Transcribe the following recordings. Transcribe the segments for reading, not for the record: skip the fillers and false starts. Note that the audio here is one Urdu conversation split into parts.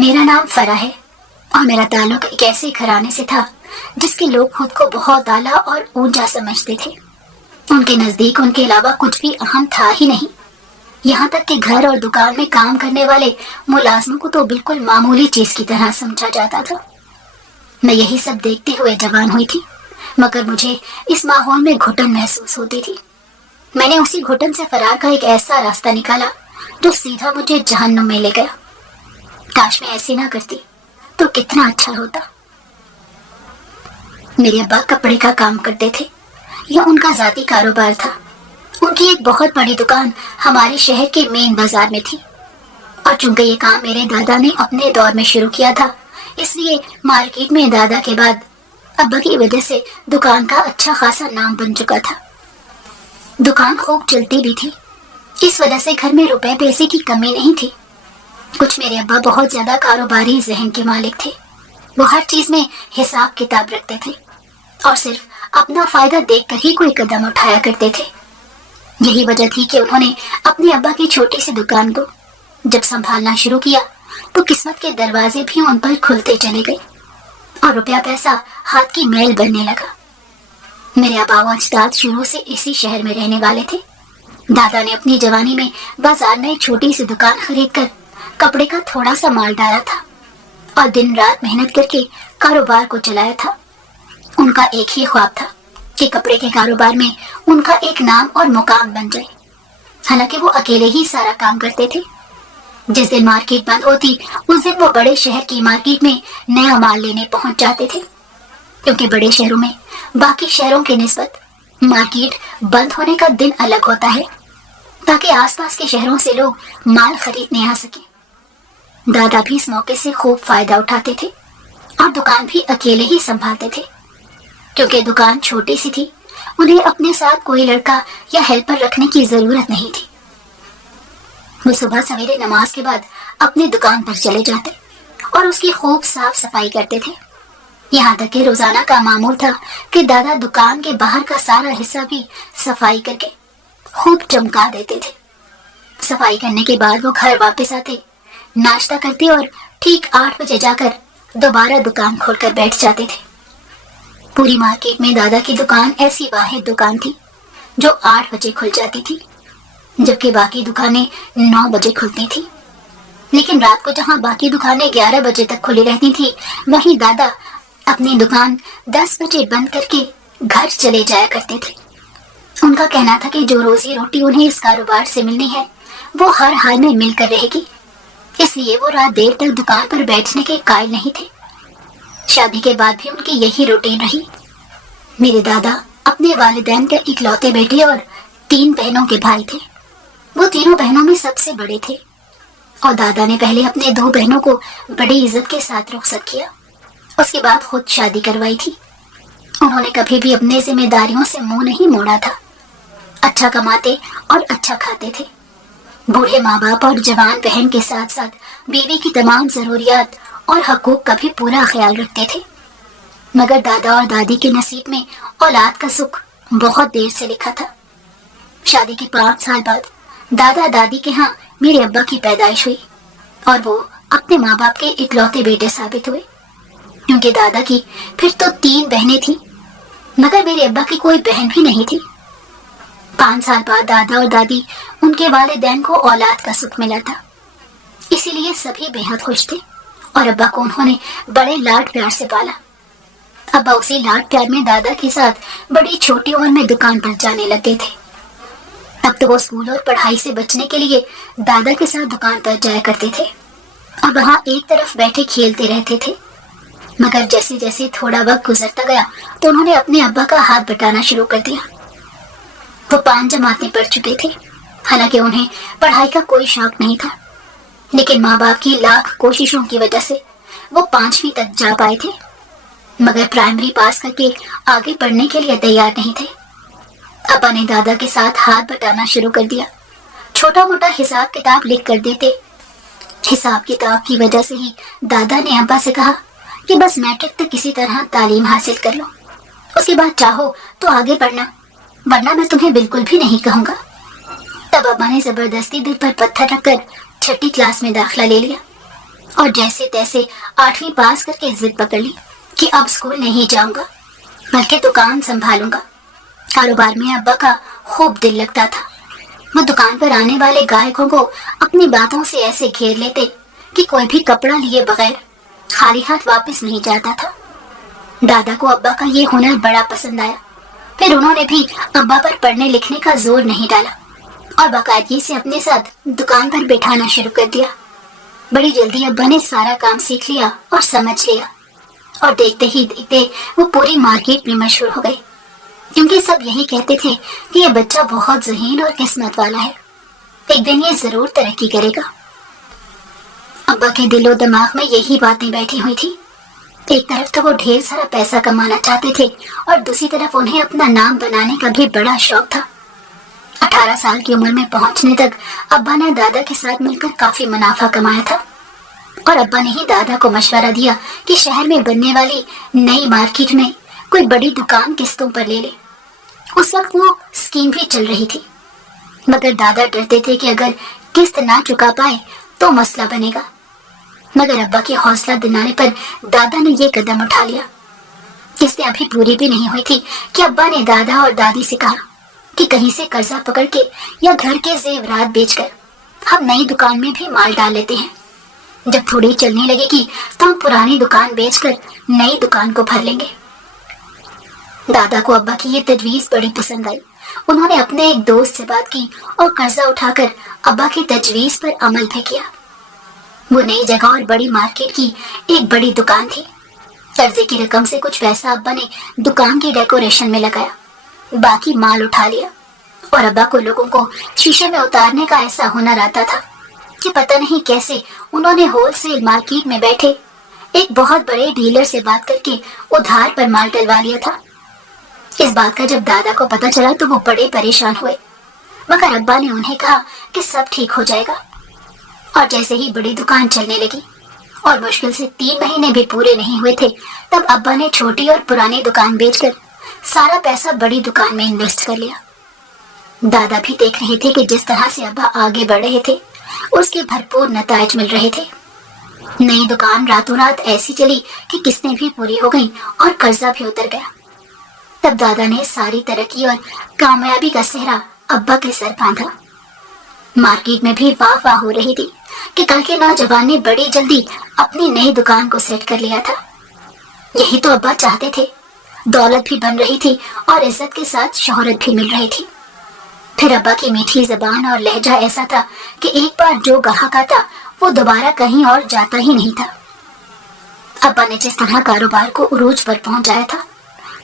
میرا نام فرا ہے اور میرا تعلق ایک ایسے گھرانے سے تھا جس کے لوگ خود کو بہت اعلیٰ اور اونچا سمجھتے تھے۔ ان کے نزدیک ان کے علاوہ کچھ بھی اہم تھا ہی نہیں، یہاں تک کہ گھر اور دکان میں کام کرنے والے ملازموں کو تو بالکل معمولی چیز کی طرح سمجھا جاتا تھا۔ میں یہی سب دیکھتے ہوئے جوان ہوئی تھی، مگر مجھے اس ماحول میں گھٹن محسوس ہوتی تھی۔ میں نے اسی گھٹن سے فرار کا ایک ایسا راستہ نکالا جو سیدھا مجھے جہنم میں لے گیا۔ کاش میں ایسے نہ کرتی تو کتنا اچھا ہوتا۔ میرے ابا کپڑے کا کام کرتے تھے، یہ ان کا ذاتی کاروبار تھا۔ ان کی ایک بہت بڑی دکان ہمارے شہر کے مین بازار میں تھی، اور چونکہ یہ کام میرے دادا نے اپنے دور میں شروع کیا تھا، اس لیے مارکیٹ میں دادا کے بعد ابا کی وجہ سے دکان کا اچھا خاصا نام بن چکا تھا۔ دکان خوب چلتی بھی تھی، اس وجہ سے گھر میں روپے پیسے کی کمی نہیں تھی۔ کچھ میرے ابا بہت زیادہ کاروباری ذہن کے مالک تھے، وہ ہر چیز میں حساب کتاب رکھتے تھے اور صرف اپنا فائدہ دیکھ کر ہی کوئی قدم اٹھایا کرتے تھے۔ یہی وجہ تھی کہ انہوں نے اپنے ابا کی چھوٹی سی دکان کو جب سنبھالنا شروع کیا تو قسمت کے دروازے بھی ان پر کھلتے چلے گئے اور روپیہ پیسہ ہاتھ کی میل بننے لگا۔ میرے آبا و اجداد شروع سے اسی شہر میں رہنے والے تھے۔ دادا نے اپنی جوانی میں بازار میں ایک چھوٹی سی دکان خرید کر کپڑے کا تھوڑا سا مال ڈالا تھا اور دن رات محنت کر کے کاروبار کو چلایا تھا۔ ان کا ایک ہی خواب تھا کہ کپڑے کے کاروبار میں ان کا ایک نام اور مقام بن جائے۔ حالانکہ وہ اکیلے ہی سارا کام کرتے تھے۔ جس دن مارکیٹ بند ہوتی اس دن وہ بڑے شہر کی مارکیٹ میں نیا مال لینے پہنچ جاتے تھے، کیونکہ بڑے شہروں میں باقی شہروں کے نسبت مارکیٹ بند ہونے کا دن الگ ہوتا ہے، تاکہ آس پاس کے شہروں سے لوگ مال خریدنے آ سکیں۔ دادا بھی اس موقع سے خوب فائدہ اٹھاتے تھے اور دکان بھی اکیلے ہی سنبھالتے تھے۔ کیونکہ دکان چھوٹی سی تھی، انہیں اپنے ساتھ کوئی لڑکا یا ہیلپر رکھنے کی ضرورت نہیں تھی۔ وہ صبح سویرے نماز کے بعد اپنی دکان پر چلے جاتے اور اس کی خوب صاف صفائی کرتے تھے۔ یہاں تک کہ روزانہ کا معمول تھا کہ دادا دکان کے باہر کا سارا حصہ بھی صفائی کر کے خوب چمکا دیتے تھے۔ صفائی کرنے کے بعد وہ گھر واپس آتے، ناشتہ کرتے اور ٹھیک 8 بجے جا کر دوبارہ دکان کھول کر بیٹھ جاتے تھے۔ پوری مارکیٹ میں دادا کی دکان ایسی واحد دکان تھی جو 8 بجے کھل جاتی تھی، جبکہ باقی دکانیں 9 بجے کھلتی تھی۔ لیکن رات کو جہاں باقی دکانیں 11 بجے تک کھلی رہتی تھی، وہیں دادا اپنی دکان 10 بجے بند کر کے گھر چلے جایا کرتے تھے۔ ان کا کہنا تھا کہ جو روزی روٹی انہیں اس کاروبار سے ملنی ہے وہ ہر حال میں مل کر رہے گی، اس لیے وہ رات دیر تک دکان پر بیٹھنے کے قائل نہیں تھے۔ شادی کے بعد بھی ان کی یہی روٹین رہی۔ میرے دادا اپنے والدین کے اکلوتے بیٹے اور 3 بہنوں کے بھائی تھے۔ وہ تینوں بہنوں میں سب سے بڑے تھے اور دادا نے پہلے اپنے 2 بہنوں کو بڑی عزت کے ساتھ رخصت کیا، اس کے بعد خود شادی کروائی تھی۔ انہوں نے کبھی بھی اپنے ذمہ داریوں سے منہ نہیں موڑا تھا، اچھا کماتے اور اچھا کھاتے تھے۔ بوڑھے ماں باپ اور جوان بہن کے ساتھ ساتھ بیوی کی تمام ضروریات اور حقوق کا بھی پورا خیال رکھتے تھے۔ مگر دادا اور دادی کے نصیب میں اولاد کا سکھ بہت دیر سے لکھا تھا۔ شادی کے 5 سال بعد دادا دادی کے ہاں میرے ابا کی پیدائش ہوئی اور وہ اپنے ماں باپ کے اکلوتے بیٹے ثابت ہوئے، کیونکہ دادا کی پھر تو 3 بہنیں تھیں، مگر میرے ابا کی کوئی بہن بھی نہیں تھی۔ 5 سال بعد دادا اور دادی ان کے والدین کو اولاد کا سکھ ملا تھا، اسی لیے سبھی بے حد خوش تھے اور ابا کو انہوں نے بڑے لاڈ پیار سے پالا۔ ابا اسی لاڈ پیار میں دادا کے ساتھ بڑی چھوٹی عمر میں دکان پر جانے لگے تھے۔ اب تو وہ اسکول اور پڑھائی سے بچنے کے لیے دادا کے ساتھ دکان پر جایا کرتے تھے اور وہاں ایک طرف بیٹھے کھیلتے رہتے تھے۔ مگر جیسے جیسے تھوڑا وقت گزرتا گیا تو انہوں نے اپنے ابا کا ہاتھ بٹانا شروع کر دیا۔ وہ 5 جماعتیں پڑھ چکے تھے، حالانکہ انہیں پڑھائی کا کوئی شوق نہیں تھا، لیکن ماں باپ کی لاکھ کوششوں کی وجہ سے وہ 5ویں تک جا پائے تھے، مگر پرائمری پاس کر کے آگے پڑھنے کے لیے تیار نہیں تھے۔ ابا نے دادا کے ساتھ ہاتھ بٹانا شروع کر دیا، چھوٹا موٹا حساب کتاب لکھ کر دیتے۔ حساب کتاب کی وجہ سے ہی دادا نے ابا سے کہا کہ بس میٹرک تک کسی طرح تعلیم حاصل کر لو، اس کے بعد چاہو تو آگے پڑھنا، ورنہ میں تمہیں بالکل بھی نہیں کہوں گا۔ تب ابا نے زبردستی دل پر پتھر رکھ کر 6ٹھی کلاس میں داخلہ لے لیا۔ اور جیسے تیسے 8ویں پاس کر کے ضد پکڑ لی کہ اب اسکول نہیں جاؤں گا بلکہ دکان سنبھالوں گا۔ کاروبار میں ابا کا خوب دل لگتا تھا۔ وہ دکان پر آنے والے گاہکوں کو اپنی باتوں سے ایسے گھیر لیتے کہ کوئی بھی کپڑا لیے بغیر خالی ہاتھ واپس نہیں جاتا تھا۔ دادا کو ابا کا یہ ہنر بڑا پسند آیا۔ پھر انہوں نے بھی ابا پر پڑھنے لکھنے کا زور نہیں ڈالا اور باقاعدگی سے اپنے ساتھ دکان پر بیٹھانا شروع کر دیا۔ بڑی جلدی ابا نے سارا کام سیکھ لیا اور سمجھ لیا، اور دیکھتے ہی دیکھتے وہ پوری مارکیٹ میں مشہور ہو گئے، کیونکہ سب یہی کہتے تھے کہ یہ بچہ بہت ذہین اور قسمت والا ہے، ایک دن یہ ضرور ترقی کرے گا۔ ابا کے دل و دماغ میں یہی باتیں بیٹھی ہوئی تھی۔ ایک طرف تو وہ ڈھیر سارا پیسہ کمانا چاہتے تھے اور دوسری طرف انہیں اپنا نام بنانے کا بھی بڑا شوق تھا۔ 18 سال کی عمر میں پہنچنے تک ابا نے دادا کے ساتھ مل کر کافی منافع کمایا تھا، اور ابا نے ہی دادا کو مشورہ دیا کہ شہر میں بننے والی نئی مارکیٹ میں کوئی بڑی دکان قسطوں پر لے لے۔ اس وقت وہ اسکیم بھی چل رہی تھی، مگر دادا ڈرتے تھے کہ اگر قسط نہ چکا پائے تو مسئلہ بنے گا۔ مگر ابا کی حوصلہ دلانے پر دادا نے یہ قدم اٹھا لیا۔ قسطیں ابھی پوری بھی نہیں ہوئی تھی کہ ابا نے دادا اور دادی سے کہا کہ کہیں سے قرضہ پکڑ کے یا گھر کے زیورات بیچ کر ہم نئی دکان میں بھی مال ڈال لیتے ہیں۔ جب تھوڑی چلنے لگے گی تو ہم پرانی دکان بیچ کر نئی دکان کو بھر لیں گے۔ دادا کو ابا کی یہ تجویز بڑی پسند آئی۔ انہوں نے اپنے ایک دوست سے بات کی اور قرضہ اٹھا کر ابا کی تجویز پر عمل بھی کیا۔ وہ نئی جگہ اور بڑی مارکیٹ کی ایک بڑی دکان تھی۔ قرضے کی رقم سے کچھ پیسہ ابا نے دکان کی ڈیکوریشن میں لگایا، باقی مال اٹھا لیا، اور ابا کو لوگوں کو شیشے میں اتارنے کا ایسا ہنر آتا تھا کہ پتہ نہیں کیسے انہوں نے ہول سیل مارکیٹ میں بیٹھے ایک بہت بڑے ڈیلر سے بات کر کے ادھار پر مال ڈلوا لیا تھا۔ اس بات کا جب دادا کو پتہ چلا تو وہ بڑے پریشان ہوئے، مگر ابا نے انہیں کہا کہ سب ٹھیک ہو جائے گا۔ اور جیسے ہی بڑی دکان چلنے لگی اور مشکل سے 3 مہینے بھی پورے نہیں ہوئے تھے، تب ابا نے چھوٹی اور پرانی دکان بیچ کر سارا پیسہ بڑی دکان میں انویسٹ کر لیا۔ دادا بھی دیکھ رہے تھے کہ جس طرح سے ابا آگے بڑھ رہے تھے اس کے بھرپور نتائج مل رہے تھے۔ نئی دکان راتوں رات ایسی چلی کہ قسطیں بھی پوری ہو گئیں اور قرضہ بھی اتر گیا۔ تب دادا نے ساری ترقی اور کامیابی کا سہرا ابا کے سر باندھا۔ مارکیٹ میں بھی واہ واہ ہو رہی تھی کہ کل کے نوجوان نے بڑی جلدی اپنی نئی دکان کو سیٹ کر لیا تھا۔ یہی تو ابا چاہتے تھے۔ دولت بھی بن رہی تھی اور عزت کے ساتھ شہرت بھی مل رہی تھی۔ پھر ابا کی میٹھی زبان اور لہجہ ایسا تھا کہ ایک بار جو گاہک آتا وہ دوبارہ کہیں اور جاتا ہی نہیں تھا۔ ابا نے جس طرح کاروبار کو عروج پر پہنچایا تھا،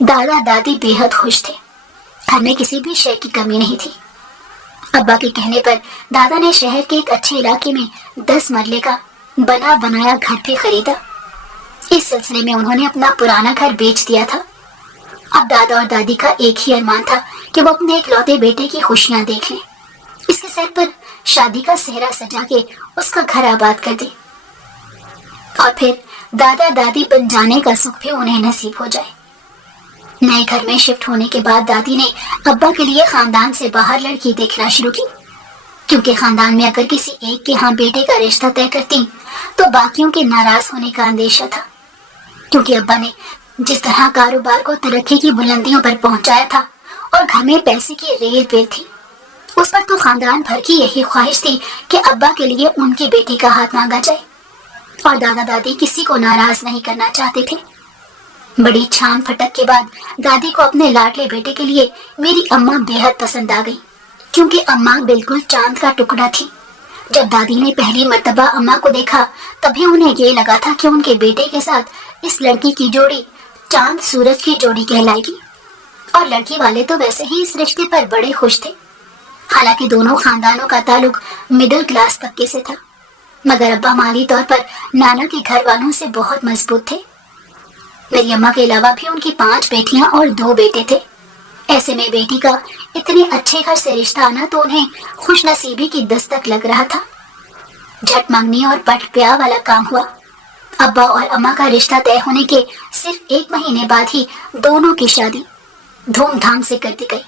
دادا دادی بے حد خوش تھے۔ گھر میں کسی بھی شے کی کمی نہیں تھی۔ ابا کے کہنے پر دادا نے شہر کے ایک اچھے علاقے میں 10 مرلے کا بنا بنایا گھر بھی خریدا۔ اس سلسلے میں انہوں نے اپنا پرانا گھر بیچ دیا تھا۔ اب دادا اور دادی کا ایک ہی ارمان تھا کہ وہ اپنے ایک لوتے بیٹے کی خوشیاں دیکھ لیں، اس کے سر پر شادی کا سہرا سجا کے اس کا گھر آباد کر دے، اور پھر دادا دادی بن جانے کا سکھ بھی انہیں نصیب ہو جائے۔ نئے گھر میں شفٹ ہونے کے بعد دادی نے ابا کے لیے خاندان سے باہر لڑکی دیکھنا شروع کی، کیونکہ خاندان میں اگر کسی ایک کے ہاں بیٹے کا رشتہ طے کرتی تو باقیوں کے ناراض ہونے کا اندیشہ تھا، کیونکہ ابا نے جس طرح کاروبار کو ترقی کی بلندیوں پر پہنچایا تھا اور گھر میں پیسے کی ریل پیل تھی، اس پر تو خاندان بھر کی یہی خواہش تھی کہ ابا کے لیے ان کی بیٹی کا ہاتھ مانگا جائے، اور دادا دادی کسی کو ناراض نہیں کرنا چاہتے تھے۔ بڑی چھان پھٹک کے بعد دادی کو اپنے لاڈلے بیٹے کے لیے میری اماں بے حد پسند آ گئی، کیونکہ اماں بالکل چاند کا ٹکڑا تھی۔ جب دادی نے پہلی مرتبہ اماں کو دیکھا تبھی انہیں یہ لگا تھا کہ ان کے بیٹے کے ساتھ اس لڑکی کی جوڑی چاند سورج کی جوڑی کہلائے گی، اور لڑکی والے تو ویسے ہی اس رشتے پر بڑے خوش تھے۔ حالانکہ دونوں خاندانوں کا تعلق مڈل کلاس طبقے سے تھا، مگر ابا مالی طور پر نانا کے گھر والوں سے بہت مضبوط تھے۔ میری اماں کے علاوہ بھی ان کی 5 بیٹیاں اور 2 بیٹے تھے۔ ایسے میں بیٹی کا اتنے اچھے گھر سے رشتہ آنا تو انہیں خوش نصیبی کی دستک لگ رہا تھا۔ جھٹ منگنی اور پٹ پیا والا کام ہوا۔ ابا اور اماں کا رشتہ طے ہونے کے صرف 1 مہینے بعد ہی دونوں کی شادی دھوم دھام سے کر دی گئی،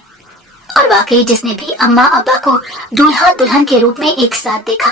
اور واقعی جس نے بھی اماں ابا کو دولہا دلہن کے روپ میں ایک ساتھ دیکھا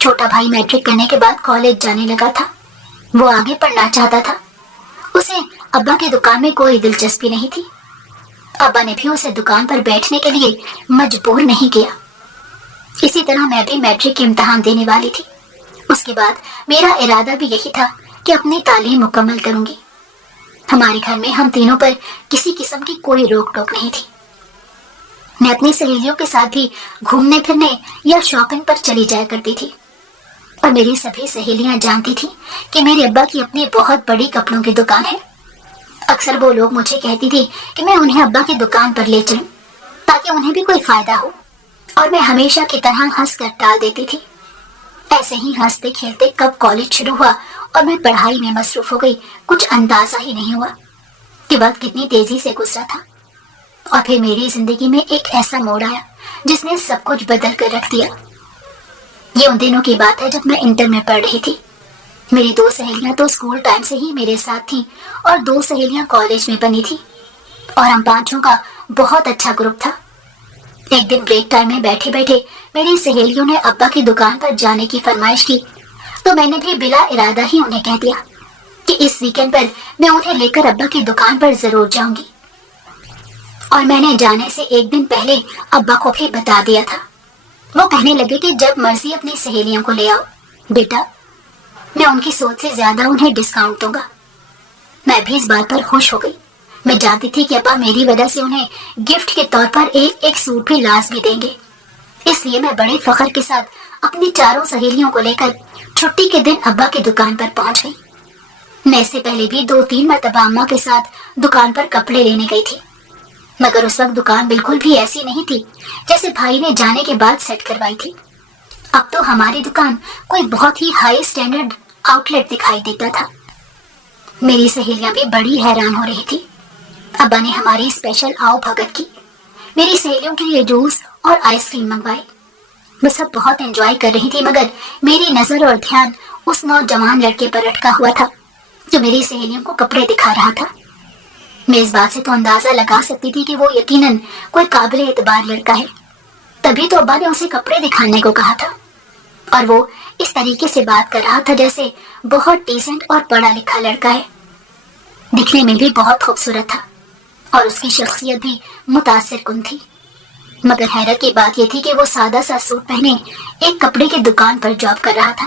چھوٹا بھائی میٹرک کرنے کے بعد کالج جانے لگا تھا. وہ آگے پڑھنا چاہتا تھا. اسے ابا کی دکان میں کوئی دلچسپی نہیں تھی. ابا نے بھی اسے دکان پر بیٹھنے کے لیے مجبور نہیں کیا. اسی طرح میں بھی میٹرک کے امتحان دینے والی تھی. اس کے بعد میرا ارادہ بھی یہی تھا کہ اپنی تعلیم مکمل کروں گی. ہمارے گھر میں ہم تینوں پر کسی قسم کی کوئی روک ٹوک نہیں تھی. میں اپنی سہیلیوں کے ساتھ بھی گھومنے پھرنے یا شاپنگ پر چلی جایا کرتی تھی. اور میری سبھی سہیلیاں جانتی تھی کہ میرے ابا کی اپنی بہت بڑی کپڑوں کی دکان ہے. اکثر وہ لوگ مجھے کہتی تھی کہ میں انہیں ابا کی دکان پر لے چلوں تاکہ انہیں بھی کوئی فائدہ ہو، اور میں ہمیشہ کی طرح ہنس کر ٹال دیتی تھی. ایسے ہی ہنستے کھیلتے کب کالج شروع ہوا اور میں پڑھائی میں مصروف ہو گئی، کچھ اندازہ ہی نہیں ہوا کہ وقت کتنی تیزی سے گزرا تھا. اور پھر میری زندگی میں ایک ایسا موڑ آیا جس نے سب کچھ بدل کر رکھ دیا. یہ ان دنوں کی بات ہے جب میں انٹر میں پڑھ رہی تھی. میری 2 سہیلیاں تو اسکول ٹائم سے ہی میرے ساتھ تھیں اور 2 سہیلیاں کالج میں بنی تھی، اور ہم 5 کا بہت اچھا گروپ تھا. ایک دن بریک ٹائم میں بیٹھے بیٹھے میری سہیلیوں نے ابا کی دکان پر جانے کی فرمائش کی، تو میں نے بھی بلا ارادہ ہی انہیں کہہ دیا کہ اس ویکینڈ پر میں انہیں لے کر ابا کی دکان پر ضرور جاؤں گی. اور میں نے جانے سے ایک دن پہلے ابا کو بھی بتا دیا تھا. وہ کہنے لگے کہ جب مرضی اپنی سہیلیوں کو لے آؤ بیٹا، میں ان کی سوچ سے زیادہ انہیں ڈسکاؤنٹ دوں گا. میں بھی اس بات پر خوش ہو گئی. میں جانتی تھی کہ ابا میری وجہ سے انہیں گفٹ کے طور پر ایک سوٹ بھی لازمی دیں گے. اس لیے میں بڑے فخر کے ساتھ اپنی 4 سہیلیوں کو لے کر چھٹی کے دن ابا کی دکان پر پہنچ گئی. میں اس سے پہلے بھی 2-3 مرتبہ اماں کے ساتھ دکان پر کپڑے لینے گئی تھی، مگر اس وقت دکان بالکل بھی ایسی نہیں تھی جیسے بھائی نے جانے کے بعد سیٹ کروائی تھی. اب تو ہماری دکان کوئی بہت ہی ہائی سٹینڈرڈ آؤٹ لیٹ دکھائی دیتا تھا. میری سہیلیاں بھی بڑی حیران ہو رہی تھی. ابا نے ہماری اسپیشل آؤ بھگت کی، میری سہیلیوں کے لیے جوس اور آئس کریم منگوائے. وہ سب بہت انجوائے کر رہی تھی، مگر میری نظر اور دھیان اس نوجوان لڑکے پر اٹکا ہوا تھا جو میری سہیلیوں کو کپڑے دکھا رہا تھا. میں اس بات سے تو اندازہ لگا سکتی تھی کہ وہ یقیناً کوئی قابل اعتبار لڑکا ہے، تبھی تو ابا نے اسے کپڑے دکھانے کو کہا تھا. اور وہ اس طریقے سے بات کر رہا تھا جیسے بہت ڈیسنٹ اور پڑھا لکھا لڑکا ہے. دکھنے میں بھی بہت خوبصورت تھا اور اس کی شخصیت بھی متاثر کن تھی. مگر حیرت کی بات یہ تھی کہ وہ سادہ سا سوٹ پہنے ایک کپڑے کی دکان پر جاب کر رہا تھا.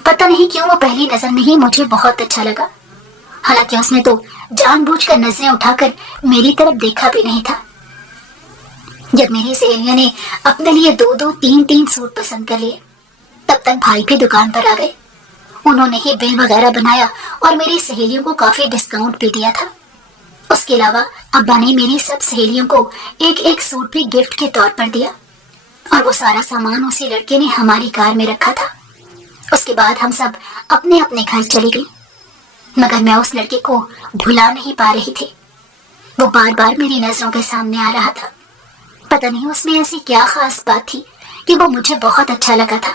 پتہ نہیں کیوں وہ پہلی نظر میں ہی مجھے بہت اچھا لگا، حالانکہ اس نے تو جان بوجھ کر نظریں اٹھا کر میری طرف دیکھا بھی نہیں تھا. جب میری سہیلیاں نے اپنے لیے 2-2 3-3 سوٹ پسند کر لیے، تب تک بھائی بھی دکان پر آ گئے. انہوں نے ہی بل وغیرہ بنایا اور میری سہیلیوں کو کافی ڈسکاؤنٹ بھی دیا تھا. اس کے علاوہ ابا نے میری سب سہیلیوں کو ایک سوٹ بھی گفٹ کے طور پر دیا، اور وہ سارا سامان اسی لڑکے نے ہماری کار میں رکھا تھا. اس کے بعد ہم سب اپنے اپنے گھر چلی گئی، مگر میں اس لڑکے کو بھلا نہیں پا رہی تھی. وہ بار بار میری نظروں کے سامنے آ رہا تھا. پتہ نہیں اس میں ایسی کیا خاص بات تھی کہ وہ مجھے بہت اچھا لگا تھا.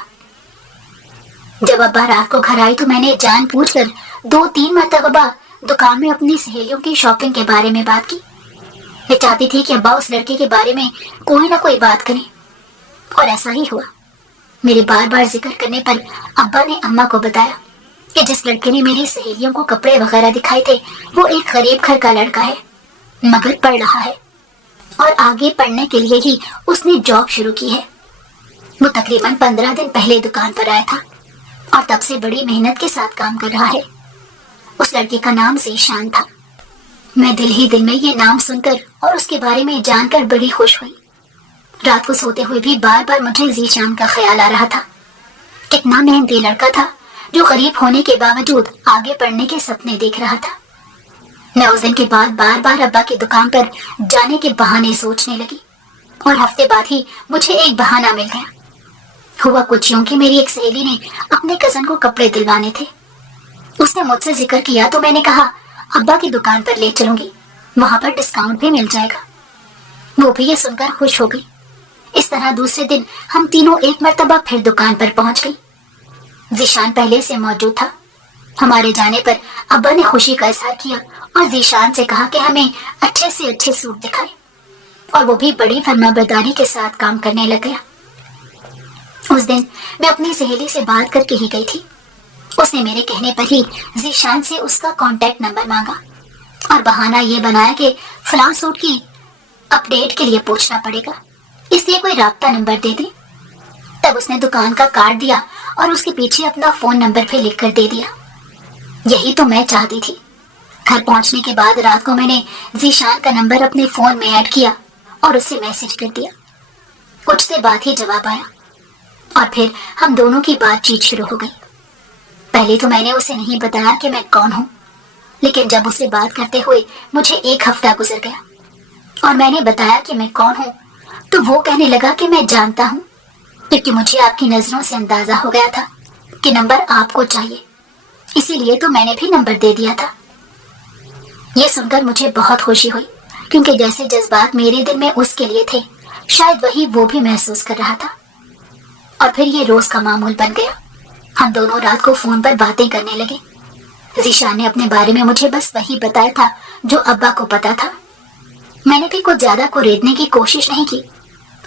جب ابا رات کو گھر آئی تو میں نے جان پوچھ کر 2-3 مرتبہ دکان میں اپنی سہیلیوں کی شاپنگ کے بارے میں بات کی. میں چاہتی تھی کہ ابا اس لڑکے کے بارے میں کوئی نہ کوئی بات کریں، اور ایسا ہی ہوا. میرے بار بار ذکر کرنے پر ابا نے اماں کو بتایا کہ جس لڑکے نے میری سہیلیوں کو کپڑے وغیرہ دکھائے تھے وہ ایک غریب گھر کا لڑکا ہے، مگر پڑھ رہا ہے، اور آگے پڑھنے کے لیے ہی اس نے جاب شروع کی ہے. وہ تقریباً 15 دن پہلے دکان پر آیا تھا اور تب سے بڑی محنت کے ساتھ کام کر رہا ہے. اس لڑکے کا نام ذیشان تھا. میں دل ہی دل میں یہ نام سن کر اور اس کے بارے میں جان کر بڑی خوش ہوئی. رات کو سوتے ہوئے بھی بار بار مجھے ذیشان کا خیال آ رہا تھا. کتنا محنتی لڑکا تھا جو غریب ہونے کے باوجود آگے پڑھنے کے سپنے دیکھ رہا تھا. میں اس دن کے بعد بار بار ابا کی دکان پر جانے کے بہانے سوچنے لگی، اور ہفتے بعد ہی مجھے ایک بہانہ مل گیا. ہوا کچھ یوں کہ میری ایک سہیلی نے اپنے کزن کو کپڑے دلوانے تھے. اس نے مجھ سے ذکر کیا تو میں نے کہا ابا کی دکان پر لے چلوں گی، وہاں پر ڈسکاؤنٹ بھی مل جائے گا. وہ بھی یہ سن کر خوش ہو گئی. اس طرح دوسرے دن ہم تینوں ایک مرتبہ پھر دکان پر پہنچ گئی. ذیشان پہلے سے موجود تھا. ہمارے جانے پر ابا نے خوشی کا اظہار کیا اور ذیشان سے کہا کہ ہمیں اچھے سے اچھے سوٹ دکھائے، اور وہ بھی بڑی فرما برداری کے ساتھ کام کرنے لگ گیا. اس دن میں اپنی سہیلی سے بات کر کے ہی گئی تھی. اس نے میرے کہنے پر ہی ذیشان سے اس کا کانٹیکٹ نمبر مانگا اور بہانہ یہ بنایا کہ فلاں سوٹ کی اپڈیٹ کے لیے پوچھنا پڑے گا، اس لیے کوئی رابطہ نمبر دے دیں. تب اس نے دکان کا کارڈ دیا اور اس کے پیچھے اپنا فون نمبر بھی لکھ کر دے دیا. یہی تو میں چاہتی تھی. گھر پہنچنے کے بعد رات کو میں نے ذیشان کا نمبر اپنے فون میں ایڈ کیا اور اسے میسج کر دیا. کچھ دیر بعد ہی جواب آیا اور پھر ہم دونوں کی بات چیت شروع ہو گئی. پہلے تو میں نے اسے نہیں بتایا کہ میں کون ہوں، لیکن جب اسے بات کرتے ہوئے مجھے 1 ہفتہ گزر گیا اور میں نے بتایا کہ میں کون ہوں، تو وہ کہنے لگا کہ میں جانتا ہوں، کیونکہ مجھے آپ کی نظروں سے اندازہ ہو گیا تھا کہ نمبر آپ کو چاہیے، اسی لیے تو میں نے بھی نمبر دے دیا تھا. یہ سن کر مجھے بہت خوشی ہوئی، کیونکہ جیسے جذبات میرے دل میں اس کے لیے تھے، شاید وہی وہ بھی محسوس کر رہا تھا. اور پھر یہ روز کا معمول بن گیا. ہم دونوں رات کو فون پر باتیں کرنے لگے. ذیشان نے اپنے بارے میں مجھے بس وہی بتایا تھا جو ابا کو پتا تھا. میں نے بھی کچھ زیادہ کوریدنے کی کوشش نہیں کی.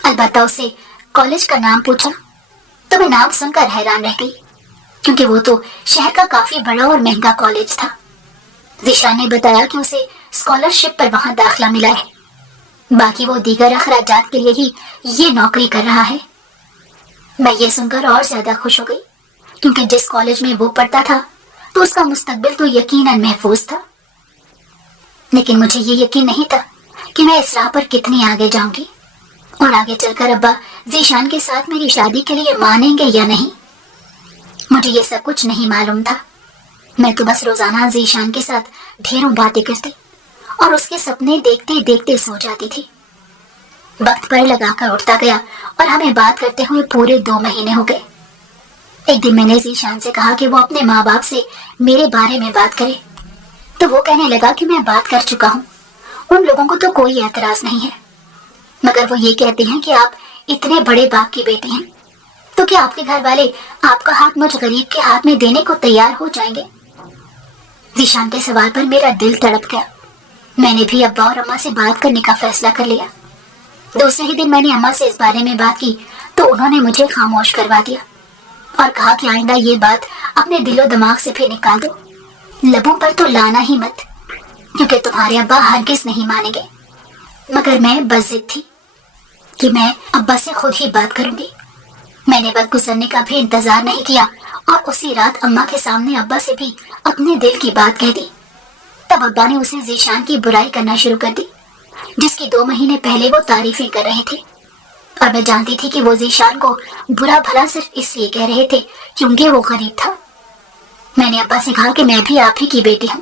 البتہ اسے کالج کا نام پوچھا تو میں نام سن کر حیران رہ گئی، کیونکہ وہ تو شہر کا کافی بڑا اور مہنگا کالج تھا. ذیشان نے بتایا کہ اسے اسکالرشپ پر وہاں داخلہ ملا ہے، باقی وہ دیگر اخراجات کے لیے ہی یہ نوکری کر رہا ہے. میں یہ سن کر اور زیادہ خوش ہو گئی، کیونکہ جس کالج میں وہ پڑھتا تھا تو اس کا مستقبل تو یقیناً محفوظ تھا. لیکن مجھے یہ یقین نہیں تھا کہ میں اس راہ پر کتنی آگے جاؤں گی اور آگے چل کر ابا ذیشان کے ساتھ میری شادی کے لیے مانیں گے یا نہیں. مجھے یہ سب کچھ نہیں معلوم تھا. میں تو بس روزانہ ذیشان کے ساتھ ڈھیروں باتیں کرتی اور اس کے سپنے دیکھتے دیکھتے سو جاتی تھی. وقت پر لگا کر اٹھتا گیا اور ہمیں بات کرتے ہوئے پورے 2 مہینے ہو گئے. ایک دن میں نے ذیشان سے کہا کہ وہ اپنے ماں باپ سے میرے بارے میں بات کرے، تو وہ کہنے لگا کہ میں بات کر چکا ہوں، ان لوگوں کو تو کوئی اعتراض نہیں ہے، مگر وہ یہ کہتے ہیں کہ آپ اتنے بڑے باپ کی بیٹی ہیں، تو کیا آپ کے گھر والے آپ کا ہاتھ مجھ غریب کے ہاتھ میں دینے کو تیار ہو جائیں گے؟ ذیشان کے سوال پر میرا دل تڑپ گیا. میں نے بھی ابا اور اماں سے بات کرنے کا فیصلہ کر لیا. دوسرے ہی دن میں نے اماں سے اس بارے میں بات کی تو انہوں نے مجھے خاموش کروا دیا اور کہا کہ آئندہ یہ بات اپنے دل و دماغ سے بھی نکال دو، لبوں پر تو لانا ہی مت، کیونکہ تمہارے ابا ہرگز نہیں مانیں گے. مگر میں بس ضد تھی کہ میں ابا سے خود ہی بات کروں گی. میں نے وقت گزرنے کا بھی انتظار نہیں کیا اور اسی رات اماں کے سامنے ابا سے بھی اپنے دل کی بات کہہ دی. تب ابا نے اسے ذیشان کی برائی کرنا شروع کر دی، جس کی 2 مہینے پہلے وہ تعریفیں کر رہے تھے، اور میں جانتی تھی کہ وہ ذیشان کو برا بھلا صرف اس لیے کہہ رہے تھے کیونکہ وہ غریب تھا. میں نے ابا سے کہا کہ میں بھی آپ ہی کی بیٹی ہوں،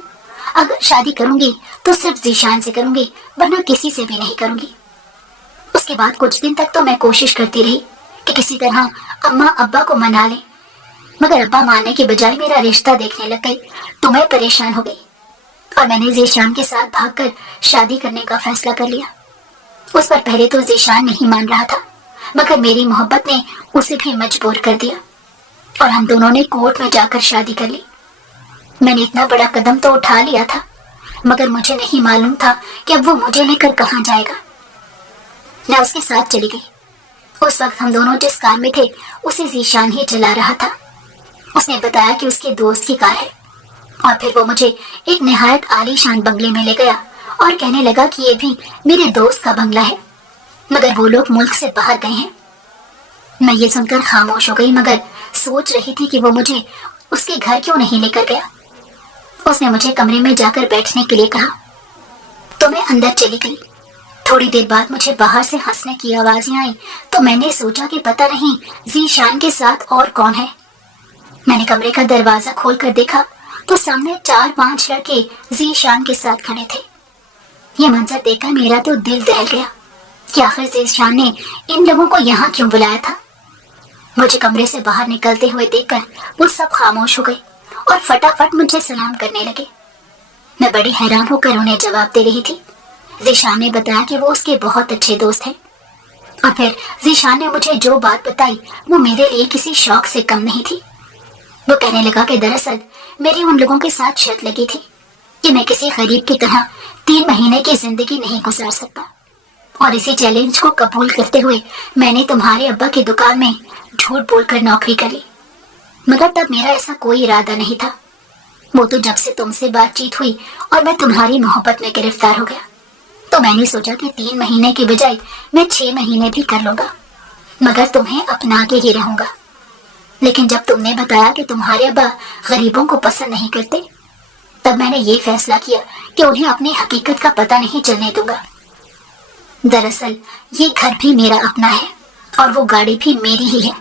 اگر شادی کروں گی تو صرف ذیشان سے کروں گی، ورنہ کسی سے بھی نہیں کروں گی. اس کے بعد کچھ دن تک تو میں کوشش کرتی رہی کہ کسی طرح اماں ابا کو منا لیں، مگر ابا ماننے کے بجائے میرا رشتہ دیکھنے لگ گئی تو میں پریشان ہو گئی اور میں نے ذیشان کے ساتھ بھاگ کر شادی کرنے کا فیصلہ کر لیا. اس پر پہلے تو ذیشان نہیں مان رہا تھا، مگر میری محبت نے اسے بھی مجبور کر دیا اور ہم دونوں نے کورٹ میں جا کر شادی کر لی. میں نے اتنا بڑا قدم تو اٹھا لیا تھا، مگر مجھے نہیں معلوم تھا کہ اب وہ مجھے لے کر کہاں جائے گا. میں اس کے ساتھ چلی گئی. اس وقت ہم دونوں جس کار میں تھے اسے ذیشان ہی چلا رہا تھا. اس نے بتایا کہ اس کے دوست کی کار ہے، اور پھر وہ مجھے ایک نہایت عالی شان بنگلے میں لے گیا اور کہنے لگا کہ یہ بھی میرے دوست کا بنگلہ ہے، مگر وہ لوگ ملک سے باہر گئے ہیں. میں یہ سن کر خاموش ہو گئی، مگر سوچ رہی تھی کہ وہ مجھے اس کے گھر کیوں نہیں لے کر گیا. اس نے مجھے کمرے میں جا کر بیٹھنے کے لیے کہا تو میں اندر چلی گئی. تھوڑی دیر بعد مجھے باہر سے ہنسنے کی آوازیں آئیں تو میں نے سوچا کہ پتہ نہیں ذیشان کے ساتھ اور کون ہے. میں نے کمرے کا دروازہ کھول کر دیکھا تو سامنے 4-5 لڑکے ذیشان کے ساتھ کھڑے تھے. یہ منظر دیکھ کر میرا تو دل دہل گیا کہ آخر ذیشان نے ان لوگوں کو یہاں کیوں بلایا تھا. مجھے کمرے سے باہر نکلتے ہوئے دیکھ کر وہ سب خاموش ہو گئے اور فٹافٹ مجھے سلام کرنے لگے. میں بڑی حیران ہو کر انہیں جواب دے رہی تھی. ذیشان نے بتایا کہ وہ اس کے بہت اچھے دوست ہیں، اور پھر ذیشان نے مجھے جو بات بتائی وہ میرے لیے کسی شوق سے کم نہیں تھی. وہ کہنے لگا کہ دراصل میری ان لوگوں کے ساتھ شرط لگی تھی کہ میں کسی غریب کی طرح 3 مہینے کی زندگی نہیں گزار سکتا. اور اسی چیلنج کو قبول کرتے ہوئے میں نے تمہارے ابا کی دکان میں جھوٹ بول کر نوکری کر لی۔ مگر تب میرا ایسا کوئی ارادہ نہیں تھا۔ وہ تو جب سے تم سے بات چیت ہوئی اور میں تمہاری محبت میں گرفتار ہو گیا تو میں نے سوچا کہ 3 مہینے کی بجائے میں 6 مہینے بھی کر لوں گا، مگر تمہیں اپنا کے ہی رہوں گا۔ لیکن جب تم نے بتایا کہ تمہارے ابا غریبوں کو پسند نہیں کرتے، تب میں نے یہ فیصلہ کیا کہ انہیں اپنی حقیقت کا پتہ نہیں چلنے دوں گا۔ دراصل یہ گھر بھی میرا اپنا ہے اور وہ گاڑی بھی میری ہی ہے۔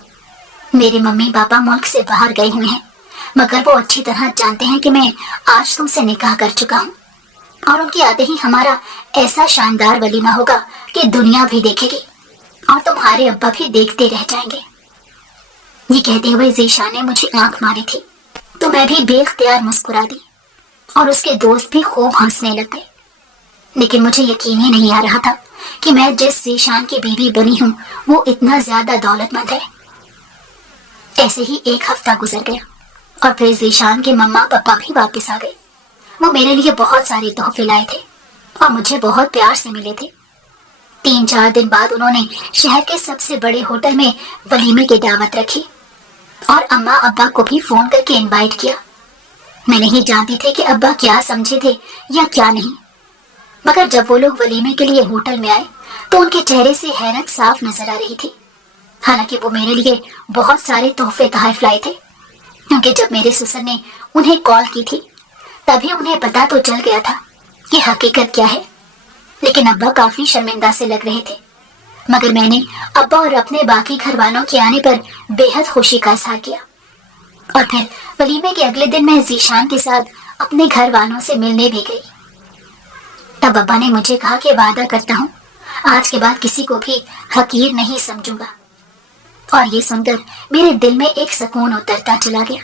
میرے ممی پاپا ملک سے باہر گئے ہوئے ہیں، مگر وہ اچھی طرح جانتے ہیں کہ میں آج تم سے نکاح کر چکا ہوں، اور ان کے آتے ہی ہمارا ایسا شاندار ولیمہ ہوگا کہ دنیا بھی دیکھے گی اور تمہارے ابا بھی دیکھتے رہ جائیں گے۔ یہ کہتے ہوئے ذیشان نے مجھے آنکھ ماری تھی تو میں بھی بے اختیار مسکرا دی اور اس کے دوست بھی خوب ہنسنے لگ گئے۔ لیکن مجھے یقین ہی نہیں آ رہا تھا کہ میں جس ذیشان کی بیوی بنی ہوں وہ اتنا زیادہ دولت مند ہے۔ ایسے ہی 1 ہفتہ گزر گیا اور پھر ذیشان کے مما پپا بھی واپس آ گئے۔ وہ میرے لیے بہت سارے تحفے لائے تھے اور مجھے بہت پیار سے ملے تھے۔ 3-4 دن بعد انہوں نے شہر کے سب سے بڑے ہوٹل میں ولیمے کی دعوت رکھی اور اماں ابا کو بھی فون کر کے انوائٹ کیا۔ میں نہیں جانتی تھی کہ ابا کیا سمجھے تھے یا کیا نہیں، مگر جب وہ لوگ ولیمے کے لیے ہوٹل میں آئے تو ان کے چہرے سے حیرت صاف نظر آ رہی تھی۔ حالانکہ وہ میرے لیے بہت سارے تحفے تحائف لائے تھے، کیونکہ جب میرے سسر نے انہیں کال کی تھی تبھی انہیں پتا تو چل گیا تھا کہ حقیقت کیا ہے۔ لیکن ابا کافی شرمندہ سے لگ رہے تھے، مگر میں نے ابا اور اپنے باقی گھر والوں کے آنے پر بے حد خوشی کا اظہار کیا۔ اور پھر ولیمے کے اگلے دن میں ذیشان کے ساتھ اپنے گھر والوں سے ملنے بھی گئی۔ تب ابا نے مجھے کہا کہ وعدہ کرتا ہوں آج کے بعد کسی کو بھی حقیر نہیں سمجھوں گا، اور یہ سن کر میرے دل میں ایک سکون اترتا چلا گیا۔